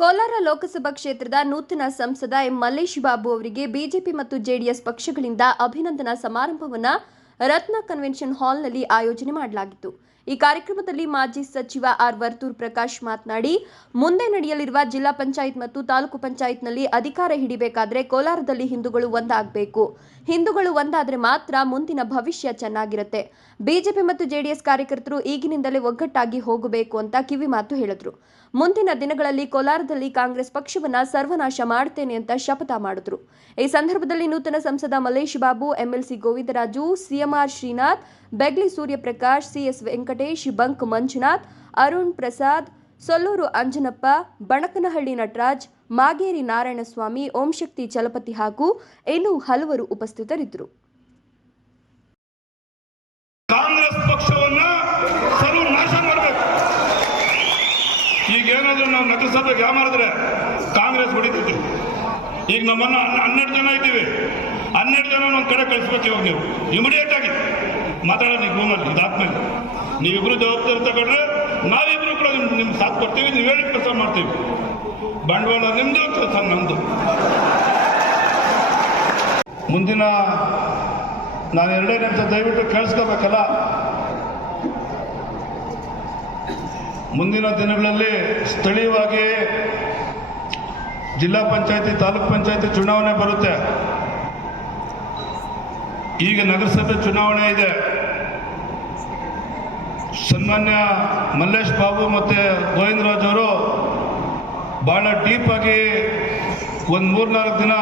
ಕೋಲಾರ ಲೋಕಸಭಾ ಕ್ಷೇತ್ರದ ನೂತನ ಸಂಸದ ಎಂ ಮಲ್ಲೇಶ್ ಬಾಬು ಅವರಿಗೆ ಬಿಜೆಪಿ ಮತ್ತು ಜೆಡಿಎಸ್ ಪಕ್ಷಗಳಿಂದ ಅಭಿನಂದನಾ ಸಮಾರಂಭವನ್ನು ರತ್ನ ಕನ್ವೆನ್ಷನ್ ಹಾಲ್ನಲ್ಲಿ ಆಯೋಜನೆ ಮಾಡಲಾಗಿತ್ತು. ಈ ಕಾರ್ಯಕ್ರಮದಲ್ಲಿ ಮಾಜಿ ಸಚಿವ ಆರ್ ವರ್ತೂರ್ ಪ್ರಕಾಶ್ ಮಾತನಾಡಿ, ಮುಂದೆ ನಡೆಯಲಿರುವ ಜಿಲ್ಲಾ ಪಂಚಾಯತ್ ಮತ್ತು ತಾಲೂಕು ಪಂಚಾಯತ್ನಲ್ಲಿ ಅಧಿಕಾರ ಹಿಡಿಬೇಕಾದ್ರೆ ಕೋಲಾರದಲ್ಲಿ ಹಿಂದೂಗಳು ಒಂದಾಗಬೇಕು. ಹಿಂದೂಗಳು ಒಂದಾದರೆ ಮಾತ್ರ ಮುಂದಿನ ಭವಿಷ್ಯ ಚೆನ್ನಾಗಿರುತ್ತೆ. ಬಿಜೆಪಿ ಮತ್ತು ಜೆಡಿಎಸ್ ಕಾರ್ಯಕರ್ತರು ಈಗಿನಿಂದಲೇ ಒಗ್ಗಟ್ಟಾಗಿ ಹೋಗಬೇಕು ಅಂತ ಕಿವಿ ಮಾತು ಹೇಳಿದ್ರು. ಮುಂದಿನ ದಿನಗಳಲ್ಲಿ ಕೋಲಾರದಲ್ಲಿ ಕಾಂಗ್ರೆಸ್ ಪಕ್ಷವನ್ನ ಸರ್ವನಾಶ ಮಾಡುತ್ತೇನೆ ಅಂತ ಶಪಥ ಮಾಡಿದ್ರು. ಈ ಸಂದರ್ಭದಲ್ಲಿ ನೂತನ ಸಂಸದ Mallesh Babu, MLC Govindaraju, CMR Srinath, Begli Suryaprakash, CS Venkatesh, bunk Manjunath, Arun Prasad, Solluru Anjanappa, Banakanahalli Nataraj, Mageri Narayanaswamy, Omshakti Chalapathi ಹಾಗೂ ಇನ್ನೂ ಹಲವರು ಉಪಸ್ಥಿತರಿದ್ದರು ಕಾಂಗ್ರೆಸ್ ಪಕ್ಷವನ್ನ ಸರ್ವನಾಶ ಮಾಡಬೇಕು ಈಗ ನಾವು ನಗರಸಭೆಗೆ ಕಾಂಗ್ರೆಸ್ ಹೊಡಿತಿದ್ವಿ ಈಗ ನಮ್ಮನ್ನ ಹನ್ನ- ಹನ್ನೆರಡು ಜನ ಇದ್ದೀವಿ. ಹನ್ನೆರಡು ಜನ ನಮ್ಮ ಕಡೆ ಕಳಿಸ್ಬೇಕು ಇವಾಗ ನೀವು. ಇಮಿಡಿಯೇಟ್ ಆಗಿ ಮಾತಾಡೋದು ರೂಮಲ್ಲಿ ಇದಾದ್ಮೇಲೆ. ನೀವಿಬ್ರು ಜವಾಬ್ದಾರಿ ತಗೊಂಡ್ರೆ ನಾವಿಬ್ರು ಕೂಡ ನಿಮ್ ನಿಮ್ಗೆ ಸಾಥ್ ಕೊಡ್ತೀವಿ, ನೀವು ಹೇಳಿದ ಕೆಲಸ ಮಾಡ್ತೀವಿ. ಬಂಡವಾಳ ನಿಮ್ದು ಕೆಲಸ ನಮ್ದು? ಮುಂದಿನ ನಾನು ಎರಡೇ ನಿಮಿಷ ದಯವಿಟ್ಟು ಕೇಳಿಸ್ಕೋಬೇಕಲ್ಲ? ಮುಂದಿನ ದಿನಗಳಲ್ಲಿ ಸ್ಥಳೀಯವಾಗಿ ಜಿಲ್ಲಾ ಪಂಚಾಯತಿ, ತಾಲೂಕ್ ಪಂಚಾಯತಿ ಚುನಾವಣೆ ಬರುತ್ತೆ. ಈಗ ನಗರಸಭೆ ಚುನಾವಣೆ ಇದೆ. ಸನ್ಮಾನ್ಯ ಮಲ್ಲೇಶ್ ಬಾಬು ಮತ್ತು ಗೋವಿಂದರಾಜ್ ಅವರು ಭಾಳ ಡೀಪಾಗಿ ಒಂದು ಮೂರ್ನಾಲ್ಕು ದಿನ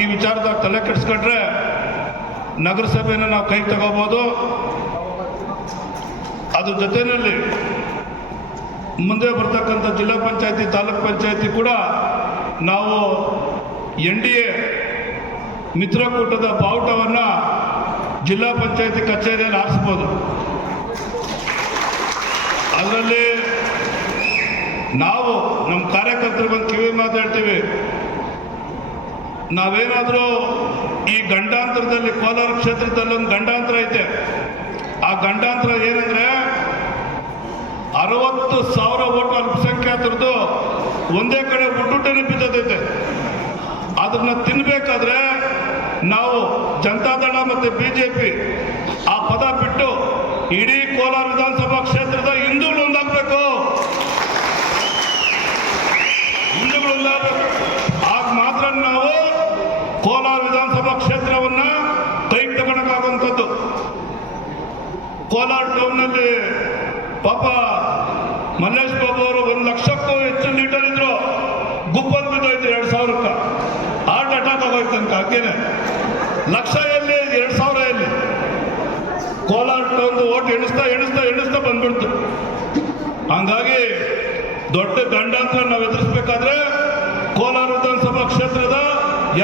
ಈ ವಿಚಾರದಾಗ ತಲೆ ಕೆಡಿಸ್ಕೊಂಡ್ರೆ ನಗರಸಭೆಯನ್ನು ನಾವು ಕೈ ತಗೋಬೋದು. ಅದ್ರ ಜೊತೆಯಲ್ಲಿ ಮುಂದೆ ಬರ್ತಕ್ಕಂಥ ಜಿಲ್ಲಾ ಪಂಚಾಯತಿ, ತಾಲೂಕ್ ಪಂಚಾಯತಿ ಕೂಡ ನಾವು ಎನ್ ಡಿ ಎ ಮಿತ್ರಕೂಟದ ಬಾವುಟವನ್ನು ಜಿಲ್ಲಾ ಪಂಚಾಯತಿ ಕಚೇರಿಯಲ್ಲಿ ಹಾರಿಸ್ಬೋದು. ಅದರಲ್ಲಿ ನಾವು ನಮ್ಮ ಕಾರ್ಯಕರ್ತರು ಬಂದು ಕಿವಿ ಮಾತಾಡ್ತೀವಿ. ನಾವೇನಾದರೂ ಈ ಗಂಡಾಂತರದಲ್ಲಿ ಕೋಲಾರ ಕ್ಷೇತ್ರದಲ್ಲಿ ಒಂದು ಗಂಡಾಂತರ ಐತೆ. ಆ ಗಂಡಾಂತರ ಏನಂದ್ರೆ ಅರವತ್ತು ಸಾವಿರ ಓಟು ಅಲ್ಪಸಂಖ್ಯಾತರದ್ದು ಒಂದೇ ಕಡೆ ಹುಟ್ಟುಟನೆ ಬಿದ್ದದೈತೆ ಅದನ್ನ ತಿನ್ಬೇಕಾದ್ರೆ ನಾವು ಜನತಾದಳ ಮತ್ತು ಬಿಜೆಪಿ ಆ ಪದ ಬಿಟ್ಟು ಇಡೀ ಕೋಲಾರ ವಿಧಾನಸಭಾ ಕ್ಷೇತ್ರದ ಹಿಂದೂಗಳು ಒಂದಾಗಬೇಕು. ಹಿಂದೂಗಳು ಒಂದಾಗಬೇಕು. ಆಗ ಮಾತ್ರ ನಾವು ಕೋಲಾರ ವಿಧಾನಸಭಾ ಕ್ಷೇತ್ರವನ್ನ ಕೈ ತಗೊಳಕಾಗುವಂಥದ್ದು ಕೋಲಾರ ಟೌನ್ನಲ್ಲಿ ಪಾಪ, ಮಲ್ಲೇಶ್ ಬಾಬು ಅವರು ಒಂದು ಲಕ್ಷಕ್ಕೂ ಹೆಚ್ಚು ಲೀಟರ್ ಇದ್ರು ಗುಪ್ಪನ್ ಬಿದ್ದೋಯ್ತು ಎರಡು ಸಾವಿರಕ್ಕೆ. ಹಾರ್ಟ್ ಅಟ್ಯಾಕ್ ಆಗೋಯ್ತು ತನಕ ಹಾಗೇನೆ ಲಕ್ಷ ಎಲ್ಲಿ ಎರಡು ಸಾವಿರ ಎಲ್ಲಿ ಕೋಲಾರ ಒಂದು ಓಟ್ ಎಣಿಸ್ತಾ ಎಣಿಸ್ತಾ ಎಣಿಸ್ತಾ ಬಂದ್ಬಿಡ್ತು. ಹಂಗಾಗಿ ದೊಡ್ಡ ಗಂಡಾಂತರ ನಾವು ಎದುರಿಸ್ಬೇಕಾದ್ರೆ ಕೋಲಾರ ವಿಧಾನಸಭಾ ಕ್ಷೇತ್ರದ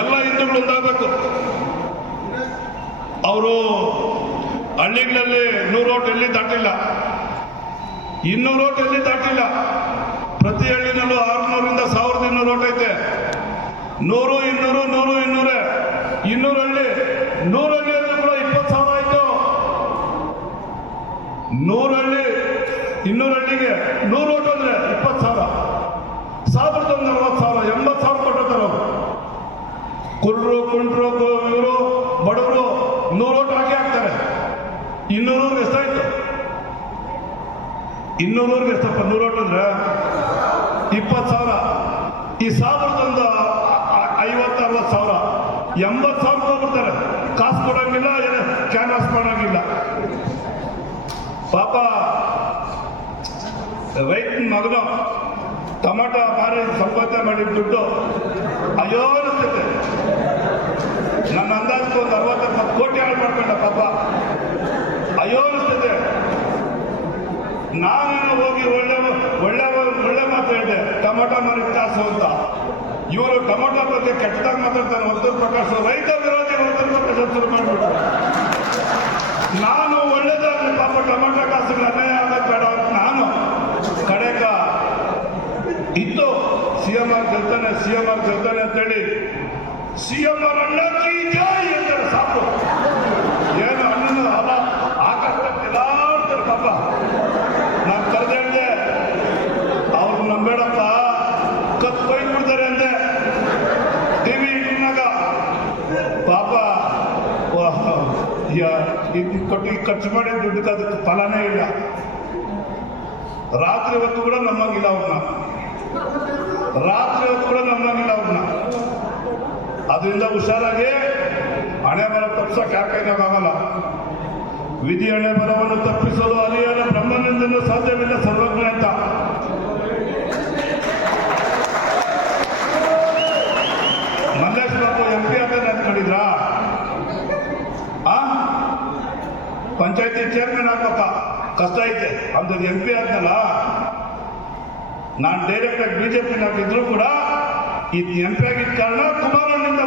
ಎಲ್ಲ ಹಿಂದೂಗಳು ಒಂದಾಗಬೇಕು. ಅವರು ಹಳ್ಳಿಗಳಲ್ಲಿ ನೂರು ಓಟ್ ಎಲ್ಲಿ ದಾಟಿಲ್ಲ. ಇನ್ನೂರು ಓಟ್ ಎಲ್ಲಿ ದಾಟಿಲ್ಲ? ಪ್ರತಿ ಹಳ್ಳಿನಲ್ಲೂ ಆರುನೂರಿಂದ ಸಾವಿರದ ಇನ್ನೂರು ಓಟ್ ಐತೆ. ನೂರು, ಇನ್ನೂರು, ನೂರು, ಇನ್ನೂರೇ. ಇನ್ನೂರು ಹಳ್ಳಿ, ನೂರು ಹಳ್ಳಿಯಲ್ಲಿ ಕೂಡ ಇಪ್ಪತ್ತು ಸಾವಿರ ಆಯ್ತು. ನೂರು ಹಳ್ಳಿ, ಇನ್ನೂರು ಹಳ್ಳಿಗೆ ನೂರು ಓಟ್ ಅಂದ್ರೆ ಇಪ್ಪತ್ತು ಸಾವಿರ. ಸಾವಿರದ ಒಂದು ನಲವತ್ತು ಸಾವಿರ, ಎಂಬತ್ತು ಸಾವಿರ ಕೊಟ್ಟಿರ್ತಾರೆ ಅವರು ಕುರ್ರು, ಕುಂಟ್ರು ಇವರು, ಬಡವರು ನೂರು ಓಟ್ ಹಾಕಿ ಹಾಕ್ತಾರೆ. ಇನ್ನೂರು ಎಷ್ಟಾಯ್ತು? ಇನ್ನೂರವ್ರಿಗೆ ಎಷ್ಟಪ್ಪ ನೂರು ಅಂದ್ರೆ ಇಪ್ಪತ್ತು ಸಾವಿರ. ಈ ಸಾವಿರದೊಂದು ಐವತ್ತು ಅರವತ್ತು ಸಾವಿರ. ಎಂಬತ್ತು ಸಾವಿರ ಹೋಗ್ಬಿಡ್ತಾರೆ. ಕಾಸು ಕೊಡಂಗಿಲ್ಲ, ಏನು ಕ್ಯಾನ್ವಾಸ್ ಮಾಡೋಂಗಿಲ್ಲ. ಪಾಪ, ರೈತನ ಮಗನ ಟೊಮಾಟೊ ಮಾರಿ ಸಂಪಾದನೆ ಮಾಡಿದ ದುಡ್ಡು ಅಯ್ಯೋ ಅನಿಸ್ತೈತೆ ನನ್ನ ಅಂದಾಜು ಒಂದು ಅರವತ್ತೆಪ್ಪತ್ತು ಕೋಟಿ ಹಾಳು ಮಾಡ್ಕೊಂಡ ಪಾಪ ಅಯ್ಯೋ ಅನಿಸ್ತೈತೆ ನಾನೇನೋ ಹೋಗಿ ಒಳ್ಳೆ ಒಳ್ಳೆ ಒಳ್ಳೆ ಮಾತು ಹೇಳಿದೆ. ಟೊಮೊಟೊ ಮರಿ ಕಾಸು ಅಂತ. ಇವರು ಟೊಮೊಟೊ ಬಗ್ಗೆ ಕೆಟ್ಟದಾಗ ಮಾತಾಡ್ತಾರೆ. ವರ್ತೂರ್ ಪ್ರಕಾಶ ರೈತ ವಿರೋಧಿ ವರ್ತೂರ್ ಪ್ರಕಾಶ್ ಶುರು ಮಾಡಿಬಿಟ್ರು. ನಾನು ಒಳ್ಳೇದಾಗ್ಲಿ ಪಾಪ ಟೊಮೊಟೊ ಕಾಸುಗಳು ಅನ್ಯಾಯ ಆಗಕ್ಕೆ ಬೇಡ ಅಂತ ನಾನು ಕಡೆಗ ಇತ್ತು ಸಿ ಎಂ ಆರ್ ಗೆಲ್ತಾನೆ, ಸಿ ಎಂ ಆರ್ ಗೆಲ್ತಾನೆ ಅಂತೇಳಿ ಸಿ ಎಂ ಆರ್ ಅಣ್ಣ ಸಾಕು. ಇದ್ ಕೊಟ್ಟು ಖರ್ಚು ಮಾಡಿ ದುಡ್ಡು ಅದಕ್ಕೆ ಫಲನೇ ಇಲ್ಲ. ರಾತ್ರಿ ಹೊತ್ತು ಕೂಡ ನಮ್ಮಂಗಿಲ್ಲ ಅವ್ರನ್ನ ರಾತ್ರಿ ಹೊತ್ತು ಕೂಡ ನಮ್ಮಂಗಿಲ್ಲ ಅವ್ರನ್ನ ಅದರಿಂದ ಹುಷಾರಾಗಿ ಹಣೆ ಬರ ತಪ್ಸಕ್ಕೆ ಯಾಕೈನಾಗಲ್ಲ ವಿಧಿ ಹಣೆ ಬರವನ್ನು ತಪ್ಪಿಸಲು ಅರಿಯನ ಬ್ರಹ್ಮನಿಂದನೂ ಸಾಧ್ಯವಿಲ್ಲ ಸರ್ವಜ್ಞ ಅಂತ ಮಲ್ಲೇಶ್ ಬಾಬು ಎಂ ಪಿ ಅಂತ ನೆನ್ಕೊಂಡಿದ್ರ ಆ ಪಂಚಾಯತಿ ಚೇರ್ಮನ್ ಆಗ್ಬೇಕ ಕಷ್ಟ ಐತೆ. ಅಂದ್ರೆ ಎಂ ಪಿ ಆದ್ನಲ್ಲ ನಾನು ಡೈರೆಕ್ಟ್ ಆಗಿ ಬಿಜೆಪಿ ನಾಗಿದ್ರು ಕೂಡ ಈ ಎಂ ಪಿ ಆಗಿದ್ದ ಕಾರಣ ಕುಮಾರಣ್ಣಿಂದ